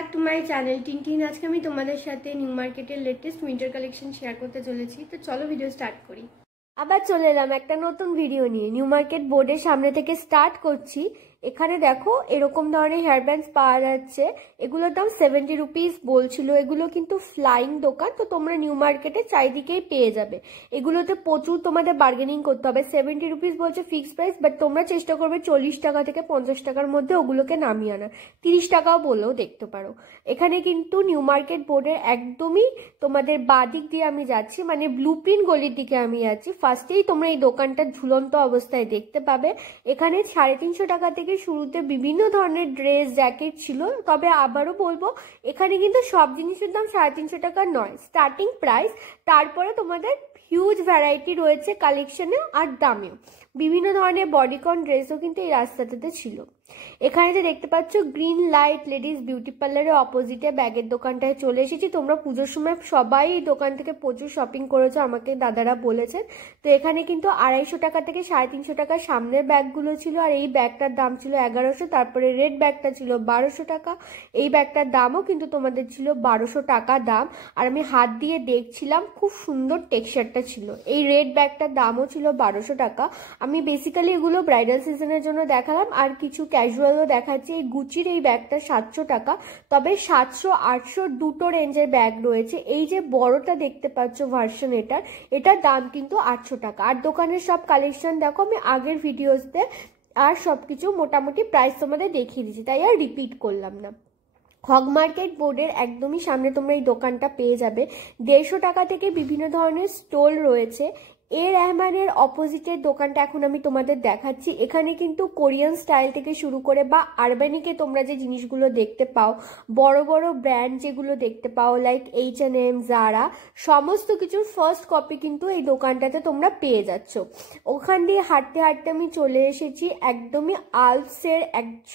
Back to my channel Tintin. আজকে আমি তোমাদের সাথে নিউ মার্কেটের লেটেস্ট উইন্টার কালেকশন শেয়ার করতে চলেছি। তো চলো ভিডিও স্টার্ট করি। আবার চলে এলাম একটা নতুন ভিডিও নিয়ে। নিউ মার্কেট বোর্ডের সামনে থেকে স্টার্ট করছি। এখানে দেখো এরকম ধরনের হেয়ার ব্যান্ডস পাওয়া যাচ্ছে। এগুলোর দাম 70 রুপিস বলছিল। এগুলো কিন্তু ফ্লাইং দোকান, তো তোমরা নিউ মার্কেটে চারিদিকেই পেয়ে যাবে। এগুলোতে প্রচুর তোমাদের বার্গেনিং করতে হবে। 70 রুপিস বলছে ফিক্সড প্রাইস, বাট তোমরা চেষ্টা করবে 40 টাকা থেকে 50 টাকার মধ্যে ওগুলোকে নামিয়ে আনার। 30 টাকাও বললেও দেখতে পারো। এখানে কিন্তু নিউ মার্কেট বোর্ডের একদমই তোমাদের বাদিক দিয়ে আমি যাচ্ছি, মানে ব্লু প্রিন্ট গলির দিকে আমি যাচ্ছি। ফার্স্টেই তোমরা এই দোকানটা ঝুলন্ত অবস্থায় দেখতে পাবে। এখানে 350 টাকা থেকে শুরুতে বিভিন্ন ধরনের ড্রেস জ্যাকেট ছিল। তবে আবারও বলবো, এখানে কিন্তু সব জিনিসের দাম 350 টাকা নয়, স্টার্টিং প্রাইস। তারপরে তোমাদের হিউজ ভ্যারাইটি রয়েছে কালেকশনে আর দামেও। বিভিন্ন ধরনের বডিকন ড্রেসও কিন্তু এই রাস্তাটাতে ছিল। এখানে যে দেখতে পাচ্ছ গ্রিন লাইট লেডিস বিউটি পার্লারের অপোজিটে ব্যাগের দোকানটায় চলে এসেছি। তোমরা পুজোর সময় সবাই এই দোকান থেকে প্রচুর শপিং করেছো, আমাকে দাদারা বলেছেন। তো এখানে কিন্তু 250 টাকা থেকে 350 টাকার সামনের ব্যাগগুলো ছিল, আর এই ব্যাগটার দাম ছিল 1100। তারপরে রেড ব্যাগটা ছিল 1200 টাকা। এই ব্যাগটার দামও কিন্তু তোমাদের ছিল 1200 টাকা দাম। আর আমি হাত দিয়ে দেখছিলাম, খুব সুন্দর টেক্সচারটা ছিল। এই রেড ব্যাগটার দামও ছিল 1200 টাকা। আমি বেসিক্যালি এগুলো ব্রাইডাল সিজনের জন্য দেখালাম, আর কিছু ক্যাজুয়ালও দেখাচ্ছি। এই গুচির এই ব্যাগটা 700 টাকা। তবে 700 800 দুটো রেঞ্জের ব্যাগ রয়েছে। এই যে বড়টা দেখতে পাচ্ছ ভার্সন, এটার দাম কিন্তু 800 টাকা। আর দোকানের সব কালেকশন দেখো, আমি আগের ভিডিওসতে আর সবকিছু মোটামুটি প্রাইস তোমাদের দেখিয়ে দিচ্ছি, তাই আর রিপিট করলাম না। হগ মার্কেট বোর্ডের একদমই সামনে তোমরা এই দোকানটা পেয়ে যাবে। 150 টাকা থেকে বিভিন্ন ধরনের স্টল রয়েছে। রহমানের অপোজিটের দোকানটা এখন আমি তোমাদের দেখাচ্ছি। এখানে কিন্তু কোরিয়ান স্টাইল থেকে শুরু করে বা আরবানিকে তোমরা যে জিনিসগুলো দেখতে পাও, বড় বড় ব্র্যান্ড যেগুলো দেখতে পাও লাইক H&M, জারা, সমস্ত কিছুর ফার্স্ট কপি কিন্তু এই দোকানটাতে তোমরা পেয়ে যাচ্ছ। ওখান দিয়ে হাঁটতে হাঁটতে আমি চলে এসেছি একদমই আলপসের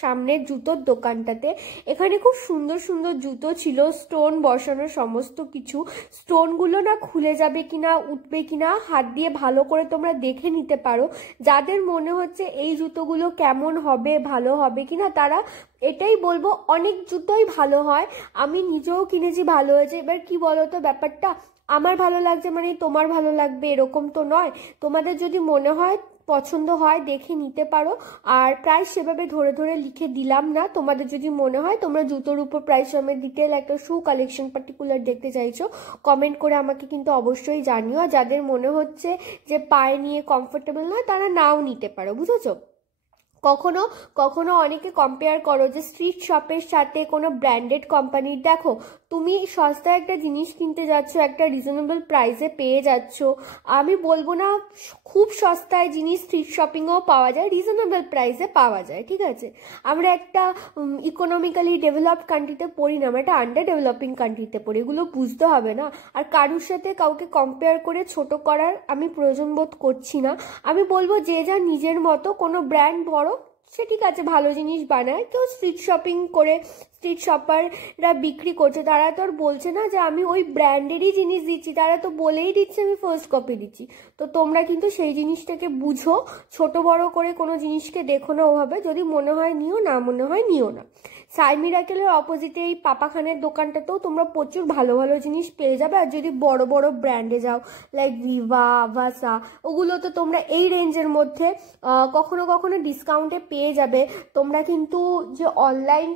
সামনের জুতোর দোকানটাতে। এখানে খুব সুন্দর সুন্দর জুতো ছিল, স্টোন বসানো সমস্ত কিছু। স্টোনগুলো না খুলে যাবে কিনা, উঠবে কিনা, হাত দিয়ে ভালো করে তোমরা দেখে নিতে পারো। যাদের মনে হচ্ছে এই জুতোগুলো কেমন হবে, ভালো হবে কিনা, তারা এটাই বলবো, অনেক জুতোই ভালো হয়। আমি নিজেও কিনেছি, ভালো হয়েছে। এবার কি বলতো ব্যাপারটা, আমার ভালো লাগছে মানে তোমার ভালো লাগবে এরকম তো নয়। তোমাদের যদি মনে হয়, পছন্দ হয়, দেখে নিতে পারো। আর প্রাইস সেভাবে ধরে ধরে লিখে দিলাম না। তোমাদের যদি মনে হয় তোমরা জুতোর উপর প্রাইস সমেত ডিটেল একটা শু কালেকশন পার্টিকুলার দেখতে চাইছো, কমেন্ট করে আমাকে কিন্তু অবশ্যই জানিও। যাদের মনে হচ্ছে যে পায়ে নিয়ে কমফোর্টেবল নয়, তারা নাও নিতে পারো, বুঝেছো। কখনো কখনো অনেকে কম্পেয়ার করো যে স্ট্রিট শপের সাথে কোনো ব্র্যান্ডেড কোম্পানির। দেখো, তুমি সস্তায় একটা জিনিস কিনতে যাচ্ছ, একটা রিজনেবল প্রাইসে পেয়ে যাচ্ছ। আমি বলবো না খুব সস্তায় জিনিস স্ট্রিট শপিংয়েও পাওয়া যায়, রিজনেবল প্রাইসে পাওয়া যায়, ঠিক আছে। আমরা একটা ইকোনমিক্যালি ডেভেলপড কান্ট্রিতে পড়ি না, আমরা একটা আন্ডার ডেভেলপিং কান্ট্রিতে পড়ি। এগুলো বুঝতে হবে না। আর কারুর সাথে কাউকে কম্পেয়ার করে ছোট করার আমি প্রয়োজন বোধ করছি না। আমি বলবো যে যা নিজের মতো, কোনো ব্র্যান্ড বড় সে ঠিক আছে, ভালো জিনিস বানায়। কেউ স্ট্রিট শপিং করে, স্ট্রিট শপাররা বিক্রি করছে, তারা তো আর বলছে না যে আমি ওই ব্র্যান্ডেরই জিনিস দিচ্ছি, তারা তো বলেই দিচ্ছে আমি ফার্স্ট কপি দিচ্ছি। তো তোমরা কিন্তু সেই জিনিসটাকে বুঝো, ছোট বড় করে কোনো জিনিসকে দেখো না ওভাবে। যদি মনে হয় নিও, না মনে হয় নিও না। সাই মিরাকেলের অপোজিটে এই পাপাখানের দোকানটাতেও তোমরা প্রচুর ভালো ভালো জিনিস পেয়ে যাবে। আর যদি বড় বড় ব্র্যান্ডে যাও লাইক ভিভা, ভাসা, ওগুলো তো তোমরা এই রেঞ্জের মধ্যে কখনো কখনো ডিসকাউন্টে পেয়ে যাবে। তোমরা কিন্তু যে অনলাইন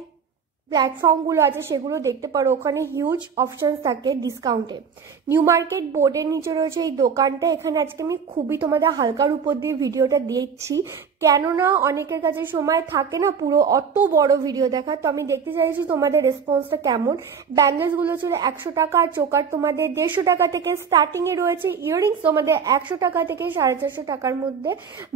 প্ল্যাটফর্মগুলো আছে সেগুলো দেখতে পারো, ওখানে হিউজ অপশনস থাকে ডিসকাউন্টে। নিউ মার্কেট বোর্ডের নিচে রয়েছে এই দোকানটা। এখানে আজকে আমি খুবই তোমাদের হালকার উপর দিয়ে ভিডিওটা দিচ্ছি, কেননা অনেকের কাছে সময় থাকে না পুরো অত বড় ভিডিও দেখার। তো আমি দেখতে চাইছি তোমাদের রেসপন্সটা কেমন। ব্যাঙ্গেলসগুলো ছিল 100 টাকা, আর চোকার তোমাদের 150 টাকা থেকে স্টার্টিংয়ে রয়েছে। ইয়াররিংস তোমাদের 100 টাকা থেকে 450 টাকার মধ্যে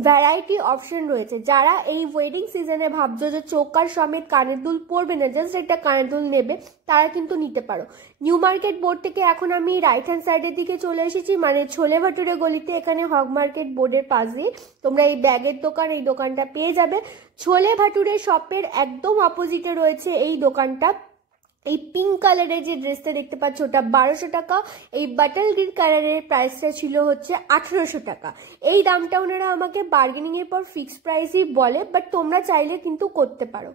ভ্যারাইটি অপশন রয়েছে। যারা এই ওয়েডিং সিজনে ভাবছো যে চোকার সমেত কানের দুল পরবে না, জাস্ট একটা কানের দুল নেবে, তারা কিন্তু নিতে পারো। নিউ মার্কেট বোর্ড থেকে এখন আমি রাইট হ্যান্ড সাইডের দিকে চলে এসেছি, মানে ছোলে ভাটুরে গলিতে। এখানে হগ মার্কেট বোর্ডের পাশ দিয়ে তোমরা এই ব্যাগের দোকান, এই দোকানটা পেয়ে যাবে। ছোলে ভাটুরে শপের একদম অপোজিটে রয়েছে এই দোকানটা। এই পিঙ্ক কালারের যে ড্রেসটা দেখতে পাচ্ছ ওটা 1200 টাকা, এই বাটার গ্রিন কালারের প্রাইসটা ছিল হচ্ছে 1800 টাকা। এই দামটা ওনারা আমাকে বার্গেনিং এর পর ফিক্সড প্রাইসই বলে, বাট তোমরা চাইলে কিন্তু করতে পারো।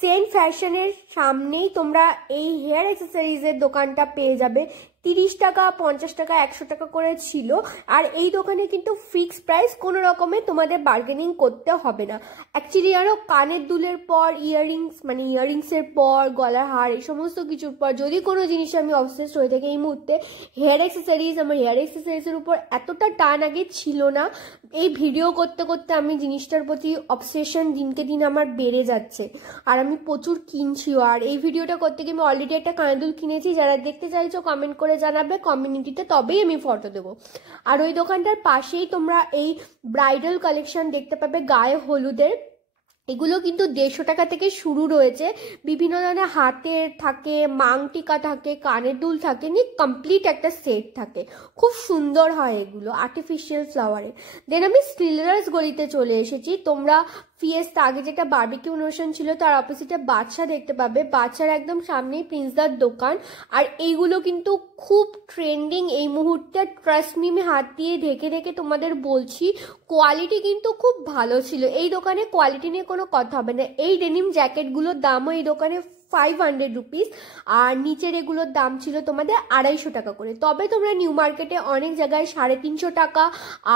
সেন্ট ফ্যাশনের সামনেই তোমরা এই হেয়ার অ্যাক্সেসরিজের দোকানটা পেয়ে যাবে। 30 টাকা, 50 টাকা, 100 টাকা করে ছিল। আর এই দোকানে কিন্তু ফিক্সড প্রাইস, কোনো রকমে তোমাদের বার্গেনিং করতে হবে না। অ্যাকচুয়ালি আরও কানের দুলের পর ইয়াররিংস, মানে ইয়াররিংসের পর গলার হার, এই সমস্ত কিছুর পর যদি কোনো জিনিস আমি অবসেসড হয়ে থাকি এই মুহূর্তে হেয়ার অ্যাক্সেসরিজ, আমার হেয়ার অ্যাক্সেসরিজের উপর এতটা টান আগে ছিল না। এই ভিডিও করতে করতে আমি জিনিসটার প্রতি অবসেশন দিনকে দিন আমার বেড়ে যাচ্ছে, আর আমি প্রচুর কিনছিও। আর এই ভিডিওটা করতে গিয়ে আমি অলরেডি একটা কানের দুল কিনেছি, যারা দেখতে চাইছো কমেন্ট করে জানাবে কমিউনিটিতে, তবেই আমি ফটো দেবো। আর ওই দোকানটার পাশেই তোমরা এই ব্রাইডাল কালেকশন দেখতে পাবে, গায়ে হলুদের। এগুলো কিন্তু 150 টাকা থেকে শুরু রয়েছে। বিভিন্ন ধরনের হাতের থাকে, মাংটিকা থাকে, কানের দুল থাকে, নিয়ে কমপ্লিট একটা সেট থাকে। খুব সুন্দর হয় এগুলো আর্টিফিশিয়াল ফ্লাওয়ারে। দেন আমি স্টিলার্স গলিতে চলে এসেছি। তোমরা ফিয়েস্তা, আগে যেটা বারবিকিউ অনুষ্ঠান ছিল তার অপোজিটে বাদশা দেখতে পাবে। বাদশার একদম সামনেই প্রিন্সদার দোকান। আর এইগুলো কিন্তু খুব ট্রেন্ডিং এই মুহূর্তে। ট্রাস্ট মি, আমি হাত দিয়ে ঢেকে ঢেকে তোমাদের বলছি, কোয়ালিটি কিন্তু খুব ভালো ছিল। এই দোকানে কোয়ালিটি নিয়ে কোনো কথা হবে না। এই ডেনিম জ্যাকেটগুলোর দামও এই দোকানে 500 রুপিস, আর নিচের এগুলোর দাম ছিল তোমাদের 250 টাকা করে। তবে তোমরা নিউ মার্কেটে অনেক জায়গায় 350 টাকা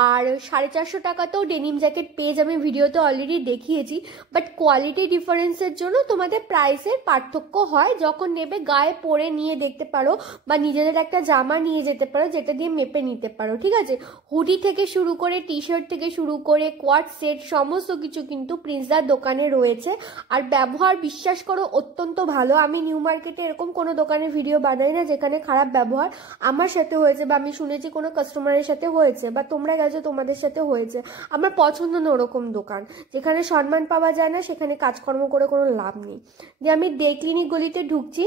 আর 450 টাকাতেও ডেনিম জ্যাকেট পেয়ে যাবে, ভিডিওতে অলরেডি দেখিয়েছি। বাট কোয়ালিটি ডিফারেন্সের জন্য তোমাদের প্রাইসের পার্থক্য হয়। যখন নেবে গায়ে পরে নিয়ে দেখতে পারো, বা নিজেদের একটা জামা নিয়ে যেতে পারো যেটা দিয়ে মেপে নিতে পারো, ঠিক আছে? হুডি থেকে শুরু করে, টি শার্ট থেকে শুরু করে, কোয়াড সেট, সমস্ত কিছু কিন্তু প্রিন্সদার দোকানে রয়েছে। আর ব্যবহার বিশ্বাস করো অত্যন্ত ভালো। আমি নিউ মার্কেটে এরকম কোনো দোকানে ভিডিও বানাই না যেখানে খারাপ ব্যবহার আমার সাথে হয়েছে, বা আমি শুনেছি কোনো কাস্টমারের সাথে হয়েছে, বা তোমরা গেছো তোমাদের সাথে হয়েছে। আমার পছন্দ না ওরকম দোকান, যেখানে সম্মান পাওয়া যায় না, সেখানে কাজকর্ম করে কোনো লাভ নেই। দিয়ে আমি ডে ক্লিনিক গলিতে ঢুকছি।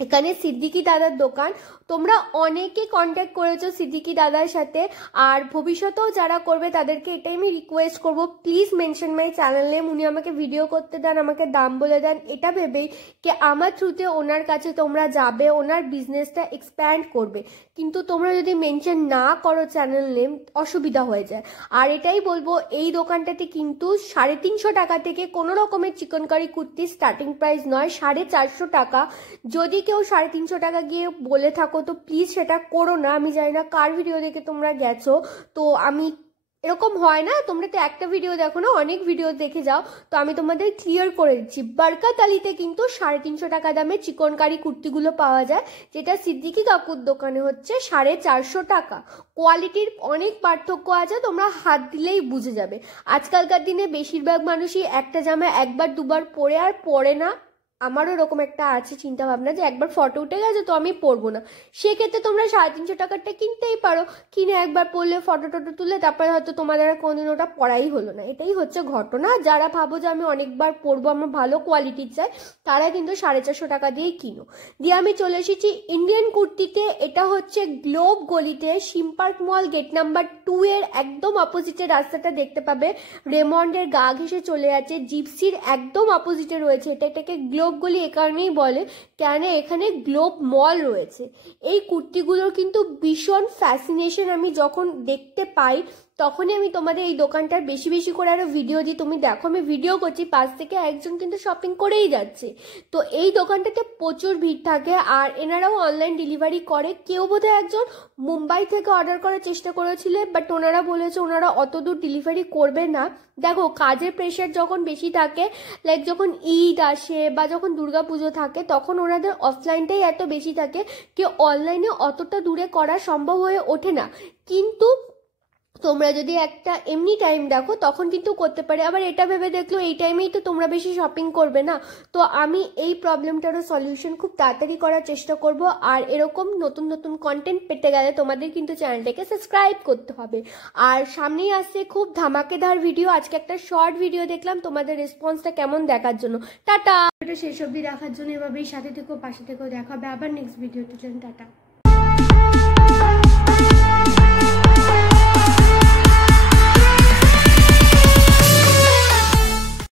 এখানে সিদ্দিকি দাদার দোকান। তোমরা অনেকে কন্ট্যাক্ট করেছো সিদ্দিকি দাদার সাথে, আর ভবিষ্যতেও যারা করবে তাদেরকে এটাই আমি রিকোয়েস্ট করব, please mention my channel name. উনি আমাকে ভিডিও করতে দেন, আমাকে দাম বলে দেন, এটা ভেবেই কি আমার থ্রুতে ওনার কাছে তোমরা যাবে, ওনার বিজনেসটা এক্সপ্যান্ড করবে। কিন্তু তোমরা যদি মেনশন না করো চ্যানেল নেম, অসুবিধা হয়ে যায়। আর এটাই বলবো, এই দোকানটাতে কিন্তু 350 টাকা থেকে কোনো রকমের চিকনকারি কুর্তি স্টার্টিং প্রাইস নয়, 450 টাকা। যদি কেউ 350 টাকা গিয়ে বলে থাকো তো প্লিজ সেটা করো না। আমি জানি না কার ভিডিও দেখে তোমরা গেছো, তো আমি এরকম হয় না, তোমরা তো একটা ভিডিও দেখো না, অনেক ভিডিও দেখে যাও। তো আমি তোমাদের ক্লিয়ার করে দিচ্ছি, বরকত আলীতে কিন্তু 350 টাকা দামে চিকনকারি কুর্তিগুলো পাওয়া যায়, যেটা সিদ্দিকি কাকুর দোকানে হচ্ছে 450 টাকা। কোয়ালিটির অনেক পার্থক্য আছে, তোমরা হাত দিলেই বুঝে যাবে। আজকালকার দিনে বেশিরভাগ মানুষই একটা জামা একবার দুবার পরে আর পরে না। আমারও এরকম একটা আছে চিন্তা ভাবনা যে একবার ফটো উঠে গেছে তো আমি পরবো না, সেক্ষেত্রে তোমরা 350 টাকারটা কিনতেই পারো। কিনে একবার পরলে ফটো টটো তুলে তারপরে হয়তো তোমাদের আর কোনোদিন ওটা পরাই হলো না। এটাই হচ্ছে ঘটনা। যারা ভাবো যে আমি অনেকবার পরবো, আমার ভালো কোয়ালিটির চাই, তারা কিন্তু 450 টাকা দিয়েই কিনো। দিয়ে আমি চলে এসেছি ইন্ডিয়ান কুর্তিতে। এটা হচ্ছে গ্লোব গলিতে, সিমপার্ক মল গেট নাম্বার 2 এর একদম অপোজিটে রাস্তাটা দেখতে পাবে। রেমন্ডের গা ঘেসে চলে যাচ্ছে, জিপসির একদম অপোজিটে রয়েছে। এটাকে গ্লোব গলি এ কারণেই বলে কেন এখানে গ্লোব মল রয়েছে। এই কুর্তিগুলোর কিন্তু ভীষণ ফ্যাসিনেশন আমি যখন দেখতে পাই তখনই আমি তোমাদের এই দোকানটার বেশি বেশি করে আরো ভিডিও দিই। তুমি দেখো আমি ভিডিও করছি, পাশ থেকে একজন কিন্তু শপিং করেই যাচ্ছে। তো এই দোকানটাতে প্রচুর ভিড় থাকে, আর এনারাও অনলাইন ডেলিভারি করে। কেউ বোধহয় একজন মুম্বাই থেকে অর্ডার করার চেষ্টা করেছিল, বাট ওনারা বলেছে ওনারা অত দূর ডেলিভারি করবে না। দেখো কাজের প্রেশার যখন বেশি থাকে, লাইক যখন ঈদ আসে বা যখন দুর্গাপুজো থাকে, তখন ওনাদের অফলাইনটাই এত বেশি থাকে কি অনলাইনে অতটা দূরে করা সম্ভব হয়ে ওঠে না। কিন্তু তোমরা যদি একটা এমনি টাইম দেখো তখন কিন্তু করতে পারে। আবার এটা ভেবে দেখলো এই টাইমেই তো তোমরা বেশি শপিং করবে না। তো আমি এই প্রবলেমটারও সলিউশন খুব তাড়াতাড়ি করার চেষ্টা করব। আর এরকম নতুন নতুন কন্টেন্ট পেতে গেলে তোমাদের কিন্তু চ্যানেলটাকে সাবস্ক্রাইব করতে হবে। আর সামনেই আসছে খুব ধামাকেদার ভিডিও। আজকে একটা শর্ট ভিডিও দেখলাম, তোমাদের রেসপন্সটা কেমন দেখার জন্য। টাটা। এটা শেষ অবধি দেখার জন্য এভাবেই সাথে থেকো, পাশে থেকো। দেখা হবে আবার নেক্সট ভিডিওতে। টাটা।